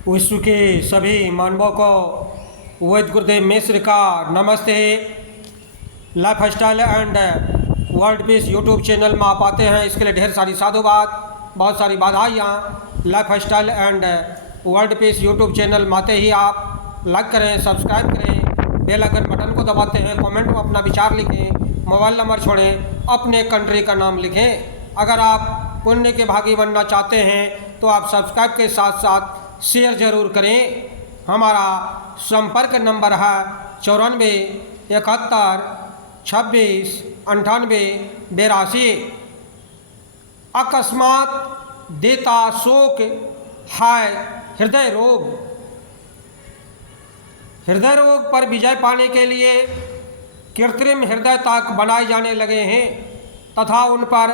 विश्व के सभी मानवों को वैद्य गुरुदेव मिश्र का नमस्ते। Life style and world peace YouTube channel में आप आते हैं, इसके लिए ढेर सारी साधुवाद, बहुत सारी बधाइयाँ। Life style and world peace YouTube channel में आते ही आप लाइक करें, सब्सक्राइब करें, बेल आइकन बटन को दबाते हैं, कमेंट में अपना विचार लिखें, मोबाइल नंबर छोड़ें, अपने कंट्री का नाम लिखें। अगर आप पुण्य के भागी बनना चाहते हैं तो आप सब्सक्राइब के साथ साथ शेयर ज़रूर करें। हमारा संपर्क नंबर है 94 71 26 98 82। अकस्मात देता शोक है हृदय रोग। हृदय रोग पर विजय पाने के लिए कृत्रिम हृदय ताक बनाए जाने लगे हैं तथा उन पर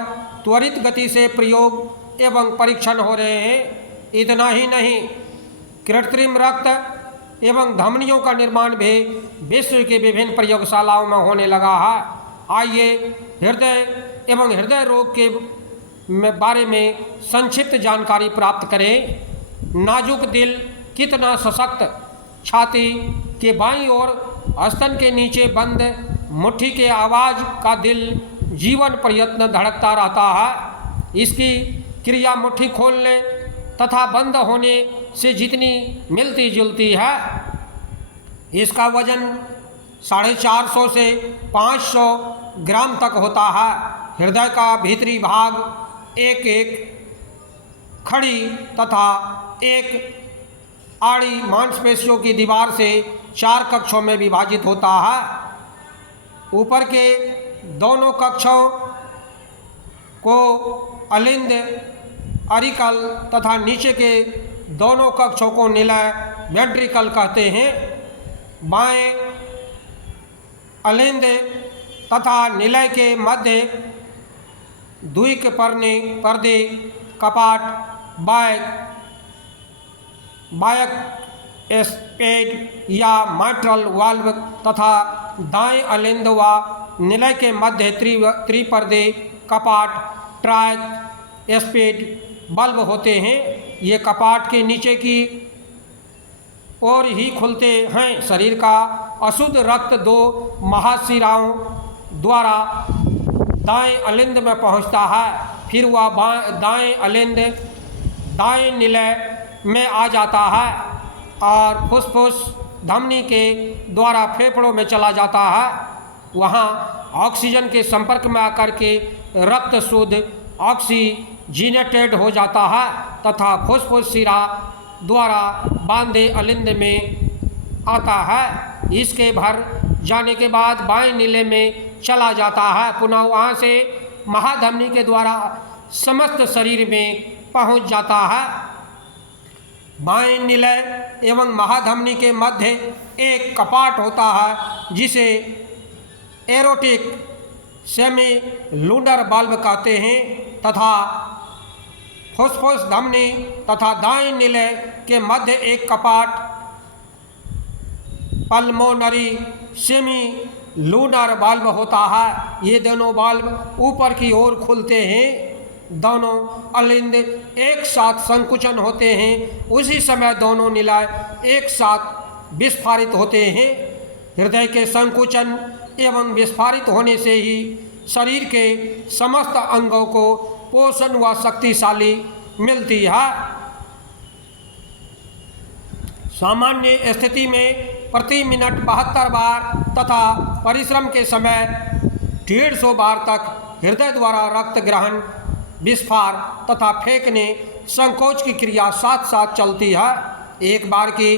त्वरित गति से प्रयोग एवं परीक्षण हो रहे हैं। इतना ही नहीं, कृत्रिम रक्त एवं धमनियों का निर्माण भी विश्व की विभिन्न प्रयोगशालाओं में होने लगा है। आइए हृदय एवं हृदय रोग के बारे में संक्षिप्त जानकारी प्राप्त करें। नाजुक दिल कितना सशक्त। छाती के बाईं ओर स्तन के नीचे बंद मुट्ठी के आवाज़ का दिल जीवन प्रयत्न धड़कता रहता है। इसकी क्रिया मुट्ठी खोलने तथा बंद होने से जितनी मिलती जुलती है। इसका वजन 450 से 500 ग्राम तक होता है। हृदय का भीतरी भाग एक एक खड़ी तथा एक आड़ी मांसपेशियों की दीवार से 4 कक्षों में विभाजित होता है। ऊपर के दोनों कक्षों को अलिंद अरिकल तथा नीचे के दोनों कक्षों को निलय वेंट्रिकल कहते हैं। बाएं अलिंद तथा निलय के मध्य द्विक पर्दे कपाट बायक स्पेड या माइट्रल वाल्व तथा दाएं अलिंद व निलय के मध्य त्रिपर्दे कपाट ट्रायक स्पेड बल्ब होते हैं। ये कपाट के नीचे की ओर ही खुलते हैं। शरीर का अशुद्ध रक्त 2 महाशिराओं द्वारा दाएं अलिंद में पहुंचता है, फिर वह दाएं अलिंद दाएं निलय में आ जाता है और फुसफुस धमनी के द्वारा फेफड़ों में चला जाता है। वहाँ ऑक्सीजन के संपर्क में आकर के रक्त शुद्ध ऑक्सीजिनेटेड हो जाता है तथा फुसफुस शिरा द्वारा बांधे अलिंद में आता है। इसके भर जाने के बाद बाएं नीले में चला जाता है। पुनः वहाँ से महाधमनी के द्वारा समस्त शरीर में पहुँच जाता है। बाएं निलय एवं महाधमनी के मध्य एक कपाट होता है जिसे एरोटिक सेमी लूनर बल्ब कहते हैं तथा फुसफुस धमनी तथा दाएं निलय के मध्य एक कपाट पल्मोनरी सेमी लूनर बल्ब होता है। ये दोनों बल्ब ऊपर की ओर खुलते हैं। दोनों अलिंद एक साथ संकुचन होते हैं। उसी समय दोनों निलय एक साथ विस्फारित होते हैं। हृदय के संकुचन एवं विस्फारित होने से ही शरीर के समस्त अंगों को पोषण व शक्तिशाली मिलती है। सामान्य स्थिति में प्रति मिनट 72 बार तथा परिश्रम के समय 150 बार तक हृदय द्वारा रक्त ग्रहण, विस्फार तथा फेंकने संकोच की क्रिया साथ साथ चलती है। एक बार की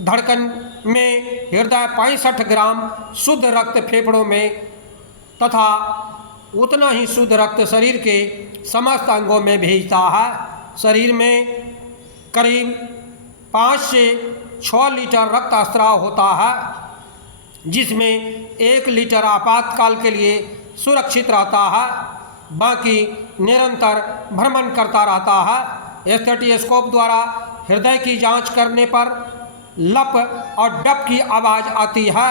धड़कन में हृदय 65 ग्राम शुद्ध रक्त फेफड़ों में तथा उतना ही शुद्ध रक्त शरीर के समस्त अंगों में भेजता है। शरीर में करीब 5 से 6 लीटर रक्तस्राव होता है, जिसमें 1 लीटर आपातकाल के लिए सुरक्षित रहता है, बाकी निरंतर भ्रमण करता रहता है। स्टेथोस्कोप द्वारा हृदय की जांच करने पर लप और डप की आवाज़ आती है।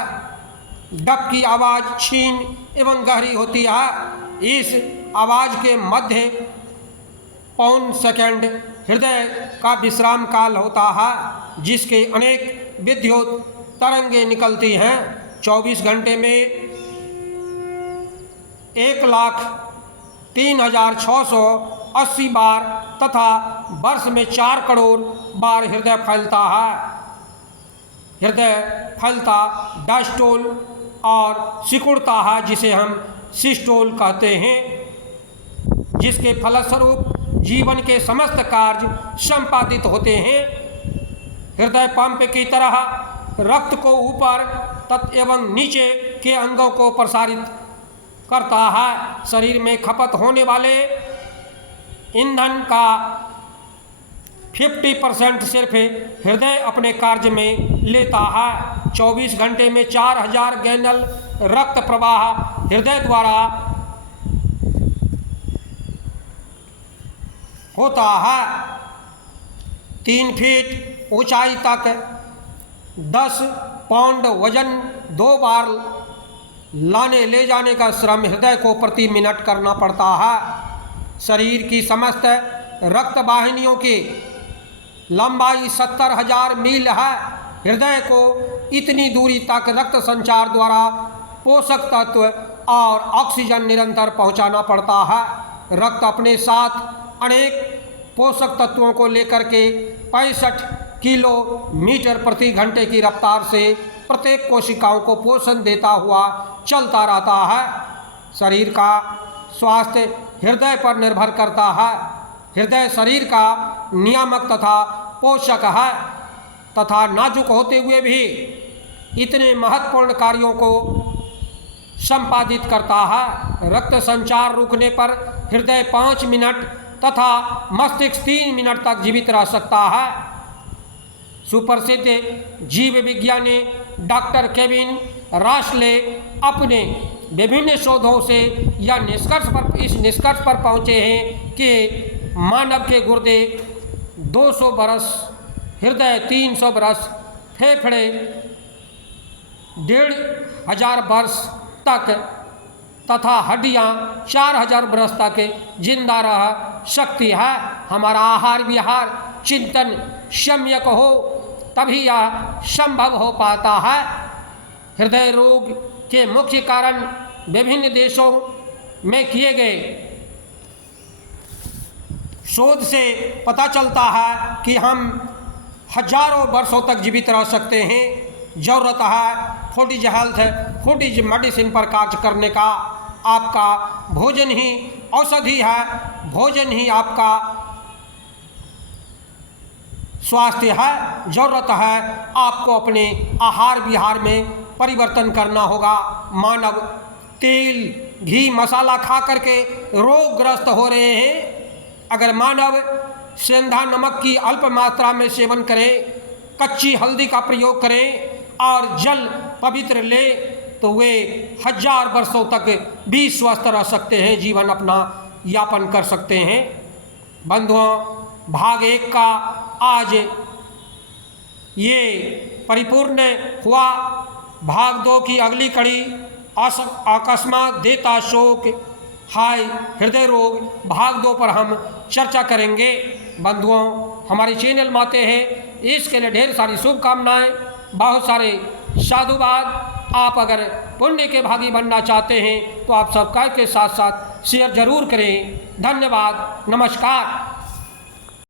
डप की आवाज़ क्षीण एवं गहरी होती है। इस आवाज़ के मध्य पौन सेकंड हृदय का विश्राम काल होता है, जिसके अनेक विद्युत तरंगें निकलती हैं। 24 घंटे में 1,03,680 बार तथा वर्ष में 4 करोड़ बार हृदय फैलता है। हृदय फैलता डायस्टोल और सिकुड़ता है, जिसे हम सिस्टोल कहते हैं, जिसके फलस्वरूप जीवन के समस्त कार्य संपादित होते हैं। हृदय पंप की तरह रक्त को ऊपर तथा एवं नीचे के अंगों को प्रसारित करता है। शरीर में खपत होने वाले ईंधन का 50% सिर्फ हृदय अपने कार्य में लेता है। 24 घंटे में 4000 गैलन रक्त प्रवाह हृदय द्वारा होता है। 3 फीट ऊंचाई तक 10 पाउंड वजन 2 बार लाने ले जाने का श्रम हृदय को प्रति मिनट करना पड़ता है। शरीर की समस्त रक्त वाहिनियों की लंबाई 70,000 मील है। हृदय को इतनी दूरी तक रक्त संचार द्वारा पोषक तत्व और ऑक्सीजन निरंतर पहुंचाना पड़ता है। रक्त अपने साथ अनेक पोषक तत्वों को लेकर के 65 किलोमीटर प्रति घंटे की रफ्तार से प्रत्येक कोशिकाओं को पोषण देता हुआ चलता रहता है। शरीर का स्वास्थ्य हृदय पर निर्भर करता है। हृदय शरीर का नियामक तथा पोषक है तथा नाजुक होते हुए भी इतने महत्वपूर्ण कार्यों को संपादित करता है। रक्त संचार रुकने पर हृदय 5 मिनट तथा मस्तिष्क 3 मिनट तक जीवित रह सकता है। सुप्रसिद्ध जीव विज्ञानी डॉक्टर केविन राशले अपने विभिन्न शोधों से इस निष्कर्ष पर पहुँचे हैं कि मानव के गुर्दे 200 बरस, हृदय 300 बरस, फेफड़े 1,500 वर्ष तक तथा हड्डियाँ 4,000 बरस तक जिंदा रह सकती है। हमारा आहार विहार चिंतन सम्यक हो तभी यह संभव हो पाता है। हृदय रोग के मुख्य कारण विभिन्न देशों में किए गए शोध से पता चलता है कि हम हजारों वर्षों तक जीवित रह सकते हैं। ज़रूरत है food is health, food is medicine पर कार्य करने का। आपका भोजन ही औषधि है, भोजन ही आपका स्वास्थ्य है। ज़रूरत है आपको अपने आहार विहार में परिवर्तन करना होगा। मानव तेल, घी, मसाला खा करके रोगग्रस्त हो रहे हैं। अगर मानव सेंधा नमक की अल्प मात्रा में सेवन करें, कच्ची हल्दी का प्रयोग करें और जल पवित्र ले तो वे 1000 वर्षों तक भी स्वस्थ रह सकते हैं, जीवन अपना यापन कर सकते हैं। बंधुओं, भाग 1 का आज ये परिपूर्ण हुआ। भाग 2 की अगली कड़ी अकस्मात देता शोक, हाय हृदय रोग, भाग 2 पर हम चर्चा करेंगे। बंधुओं, हमारे चैनल में आते हैं इसके लिए ढेर सारी शुभकामनाएं, बहुत सारे साधुवाद। आप अगर पुण्य के भागी बनना चाहते हैं तो आप सब्सक्राइब के साथ साथ शेयर जरूर करें। धन्यवाद, नमस्कार।